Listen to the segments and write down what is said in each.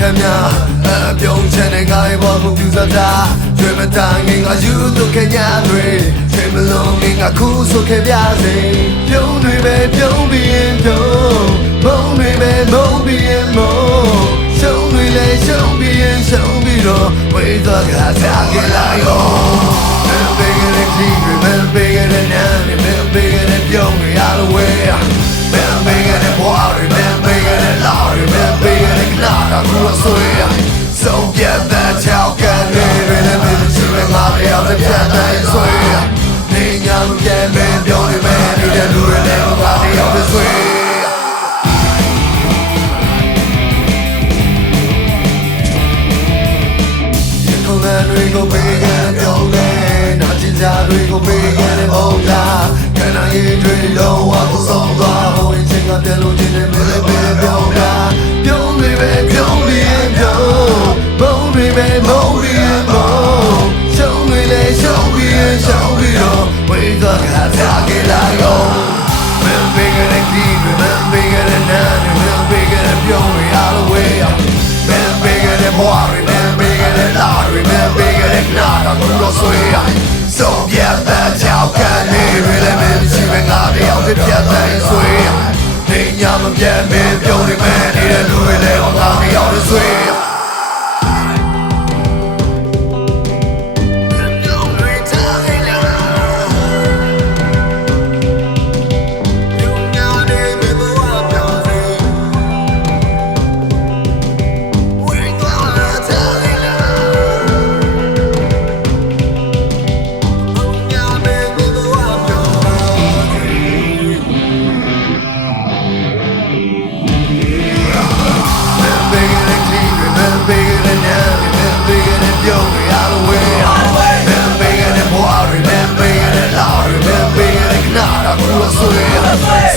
ခံများပြုံးချင်တဲ့ငါရဲ့ဘောကိုပြူစားတာကျွေးမတိုင်းငါယူလို့ခဲ့ကြတွေချိန်မလုံးငါခုဆိုခဲ့ပြစေပြုံးတွေပဲပြုံးပြီးရင်ပြုံးမုံတွေပဲမုံပြီးရင်မုံရှုံးတွေလည်းရှုံးပြီးရင်ရှုံးပြီးတော့ဝေးသွားကြတာကြလိုက်ရောမင်းပေးခဲ့တဲ့ခီးတွေမင်းပေးခဲ့တဲ့နားတွေမင်းပေးခဲ့တဲ့ပြုံးတွေအားလုံးဝေးမင်းပေးခဲ့တဲ့ဘွားတွေမင်းပေးခဲ့တဲ့လာတွေမင်းပေးခဲ့တဲ့နာတာကူလို့ဆွေးဆုံးပြတ်တဲ့ချောက်ကနေတွေလည်းမင်းချင်ငါတွေအောင်တဲ့ပြတ်တဲ့ဆွေးနေညာလို့ပြန်မင်းပြောနေမယ်နေတဲ့လူတွေလည်းငါတွေအောင်တဲ့ဆွေးတွေကိုပေးခဲ့တဲ့ပြောင်းလဲနာကျင်ကြတွေကိုပေးခဲ့တဲ့မဟုတ်လားခန္ဓာရည်တွေလုံးဝကိုဆုံးသွားဟိုအချိန်ကပြန်လို့ခြင်းနဲ့မလေးပဲပြောင်းတာပြုံးတွေပဲပြုံးပြီးပြုံးဘုံတွေပဲဘုံပြီးဘုံရှုံးတွေလည်းရှုံးပြီးရှုံးပြီးတော့ဝေးသွားကြတာကြလိုက်ရောမင်းပေးခဲ့တဲ့ဒီတွေမင်းပေးခဲ့တဲ့နာတွေမင်းပေးခဲ့တဲ့ပြုံးတွေအားလုံးဝေးမင်းပေးခဲ့တဲ့ဘဝတွေမင်းပေးခဲ့တဲ့လာတွေမင်းပေးခဲ့တဲ့နာတာကူလို့ဆွေးဆုံးပြတ်တဲ့ချောက်ကနေတွေလည်းမင်းချင်ငါတွေအောင်တဲ့ပြတ်တဲ့ဆွေးနေညာမပြတ်မင်းပြုံးနေမယ်နေတဲ့လူတွေလည်းငါတွေအောင်တဲ့ဆွေး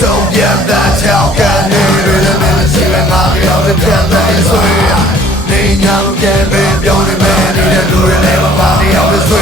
ဆုံးပြတ်တဲ့ချောက်ကနေတွေလည်းမင်းချင်ငါတွေအောင်တဲ့ပြတ်တဲ့ဆွေးနေညာလို့ပြန်ပြောနေမယ်နေတဲ့လူတွေလည်းငါတွေအောင်တဲ့ဆွေး